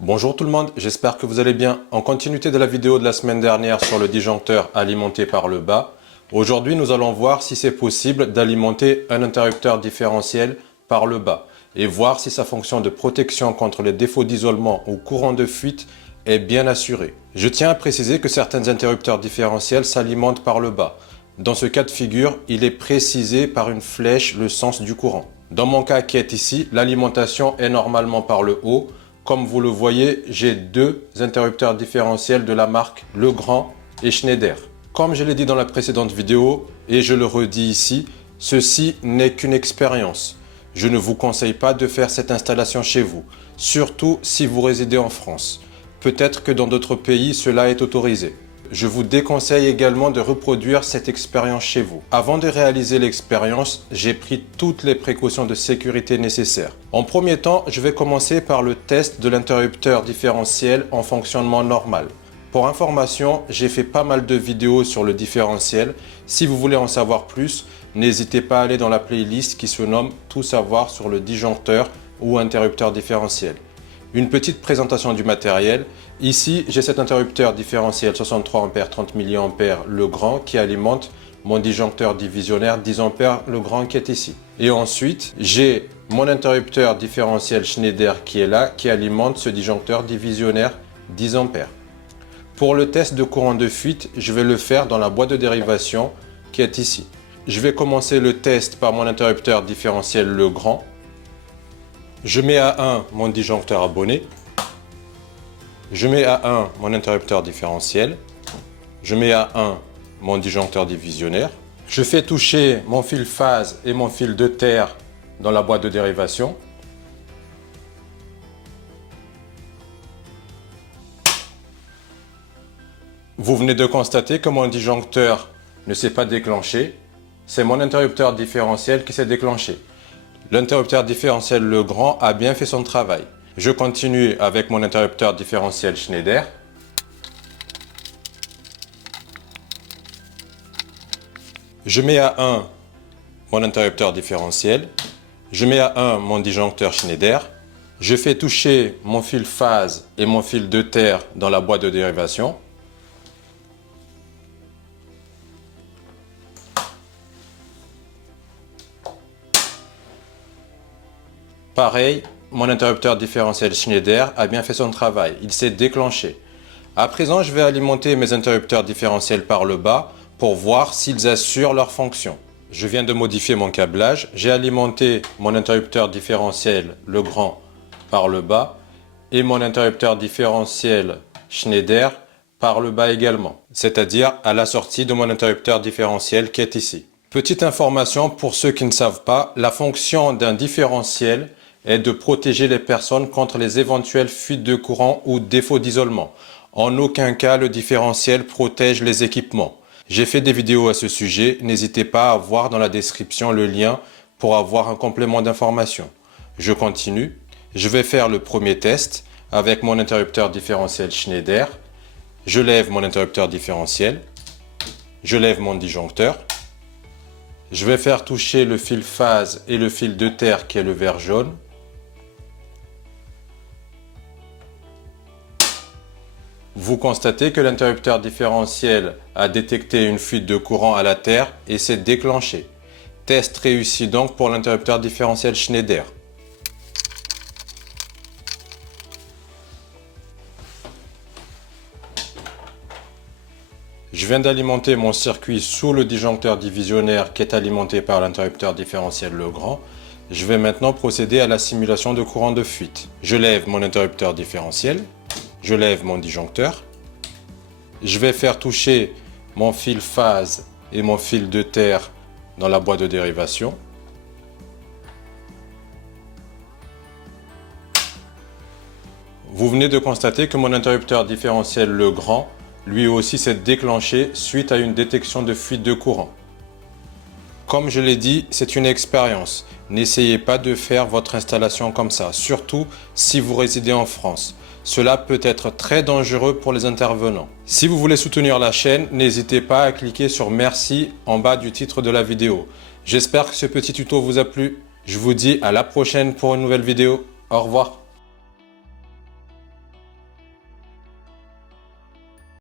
Bonjour tout le monde, j'espère que vous allez bien. En continuité de la vidéo de la semaine dernière sur le disjoncteur alimenté par le bas, aujourd'hui nous allons voir si c'est possible d'alimenter un interrupteur différentiel par le bas et voir si sa fonction de protection contre les défauts d'isolement ou courant de fuite est bien assurée. Je tiens à préciser que certains interrupteurs différentiels s'alimentent par le bas. Dans ce cas de figure, il est précisé par une flèche le sens du courant. Dans mon cas qui est ici, l'alimentation est normalement par le haut. Comme vous le voyez, j'ai deux interrupteurs différentiels de la marque Legrand et Schneider. Comme je l'ai dit dans la précédente vidéo, et je le redis ici, ceci n'est qu'une expérience. Je ne vous conseille pas de faire cette installation chez vous, surtout si vous résidez en France. Peut-être que dans d'autres pays, cela est autorisé. Je vous déconseille également de reproduire cette expérience chez vous. Avant de réaliser l'expérience, j'ai pris toutes les précautions de sécurité nécessaires. En premier temps, je vais commencer par le test de l'interrupteur différentiel en fonctionnement normal. Pour information, j'ai fait pas mal de vidéos sur le différentiel. Si vous voulez en savoir plus, n'hésitez pas à aller dans la playlist qui se nomme « Tout savoir sur le disjoncteur ou interrupteur différentiel ». Une petite présentation du matériel. Ici, j'ai cet interrupteur différentiel 63 A 30 mA Legrand qui alimente mon disjoncteur divisionnaire 10 A Legrand qui est ici. Et ensuite, j'ai mon interrupteur différentiel Schneider qui est là, qui alimente ce disjoncteur divisionnaire 10 A. Pour le test de courant de fuite, je vais le faire dans la boîte de dérivation qui est ici. Je vais commencer le test par mon interrupteur différentiel Legrand. Je mets à 1 mon disjoncteur abonné. Je mets à 1 mon interrupteur différentiel. Je mets à 1 mon disjoncteur divisionnaire. Je fais toucher mon fil phase et mon fil de terre dans la boîte de dérivation. Vous venez de constater que mon disjoncteur ne s'est pas déclenché. C'est mon interrupteur différentiel qui s'est déclenché. L'interrupteur différentiel Legrand a bien fait son travail. Je continue avec mon interrupteur différentiel Schneider. Je mets à 1 mon interrupteur différentiel. Je mets à 1 mon disjoncteur Schneider. Je fais toucher mon fil phase et mon fil de terre dans la boîte de dérivation. Pareil, mon interrupteur différentiel Schneider a bien fait son travail, il s'est déclenché. À présent, je vais alimenter mes interrupteurs différentiels par le bas pour voir s'ils assurent leur fonction. Je viens de modifier mon câblage, j'ai alimenté mon interrupteur différentiel Legrand par le bas et mon interrupteur différentiel Schneider par le bas également, c'est-à-dire à la sortie de mon interrupteur différentiel qui est ici. Petite information pour ceux qui ne savent pas, la fonction d'un différentiel est de protéger les personnes contre les éventuelles fuites de courant ou défauts d'isolement. En aucun cas, le différentiel protège les équipements. J'ai fait des vidéos à ce sujet, n'hésitez pas à voir dans la description le lien pour avoir un complément d'information. Je continue, je vais faire le premier test avec mon interrupteur différentiel Schneider. Je lève mon interrupteur différentiel, je lève mon disjoncteur. Je vais faire toucher le fil phase et le fil de terre qui est le vert jaune. Vous constatez que l'interrupteur différentiel a détecté une fuite de courant à la terre et s'est déclenché. Test réussi donc pour l'interrupteur différentiel Schneider. Je viens d'alimenter mon circuit sous le disjoncteur divisionnaire qui est alimenté par l'interrupteur différentiel Legrand. Je vais maintenant procéder à la simulation de courant de fuite. Je lève mon interrupteur différentiel. Je lève mon disjoncteur. Je vais faire toucher mon fil phase et mon fil de terre dans la boîte de dérivation. Vous venez de constater que mon interrupteur différentiel Legrand, lui aussi, s'est déclenché suite à une détection de fuite de courant. Comme je l'ai dit, c'est une expérience. N'essayez pas de faire votre installation comme ça, surtout si vous résidez en France. Cela peut être très dangereux pour les intervenants. Si vous voulez soutenir la chaîne, n'hésitez pas à cliquer sur merci en bas du titre de la vidéo. J'espère que ce petit tuto vous a plu. Je vous dis à la prochaine pour une nouvelle vidéo. Au revoir.